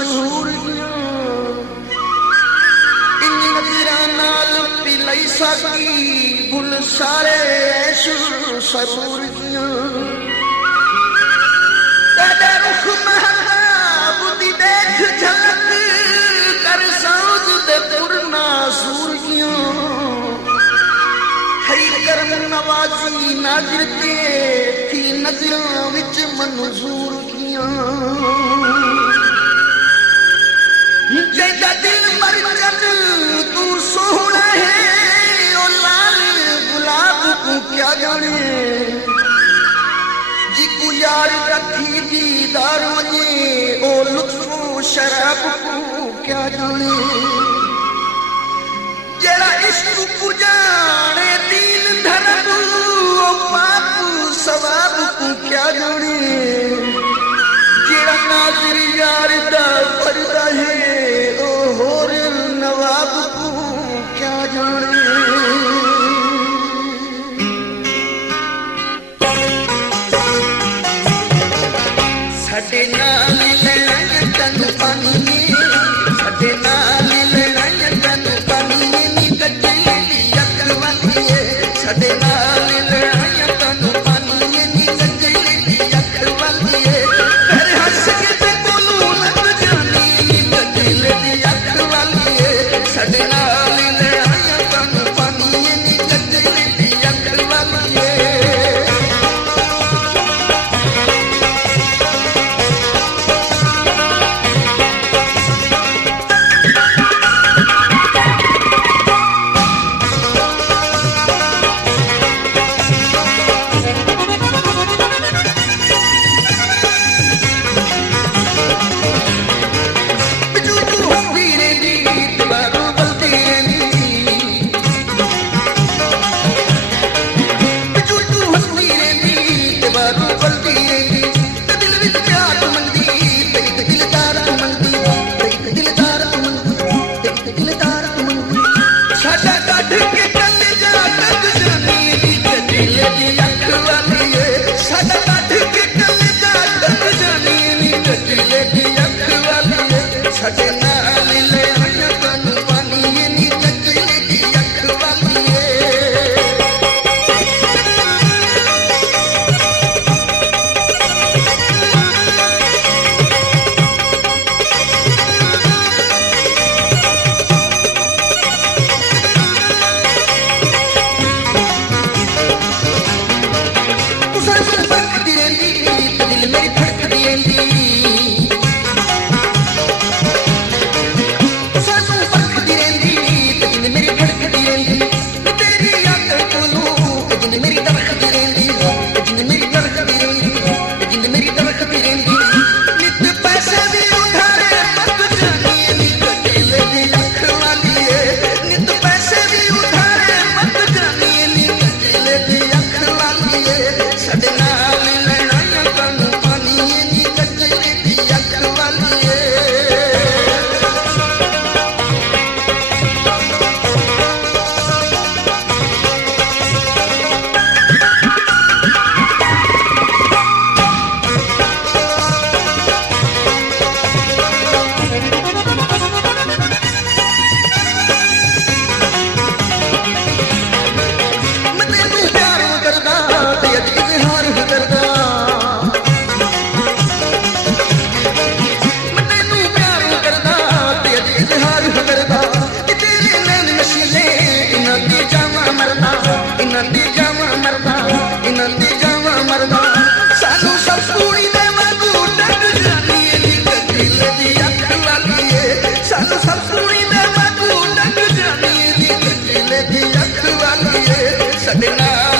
मशहूर इन नजरां नाल पिलई साकी भुल सारे ऐश सरूर तेरे रुख महताब दी देख झलक कर साउद दे पुरना सूर हई करम नवाजी नाजिर के थी नजरां विच मंजूर जेदा दिल मरजन तू सोहना है ओ लाल गुलाब को क्या जाने जिकू यार रखी दीदार वने ओ लुत्फो शराब को क्या जाने जेड़ा इश्क को जाने दीन धर्म ओ पाप सवाब को क्या जाने जेड़ा नाज़िर यार दा पर्दा है ओ होर नवाब को क्या जाने साडे नाल लड़ाई तनु पानी साडे नाल लड़ाई तनु पानी नी कटे अकल वाली साडे नाल लड़ाई तनु पानी नी कटे अकल वाली कर हंस के ते कोलू लग जानी कटिल दी अकल वाली साडे नाल लड़ाई तनु पानी नी कटे अकल वाली Sadena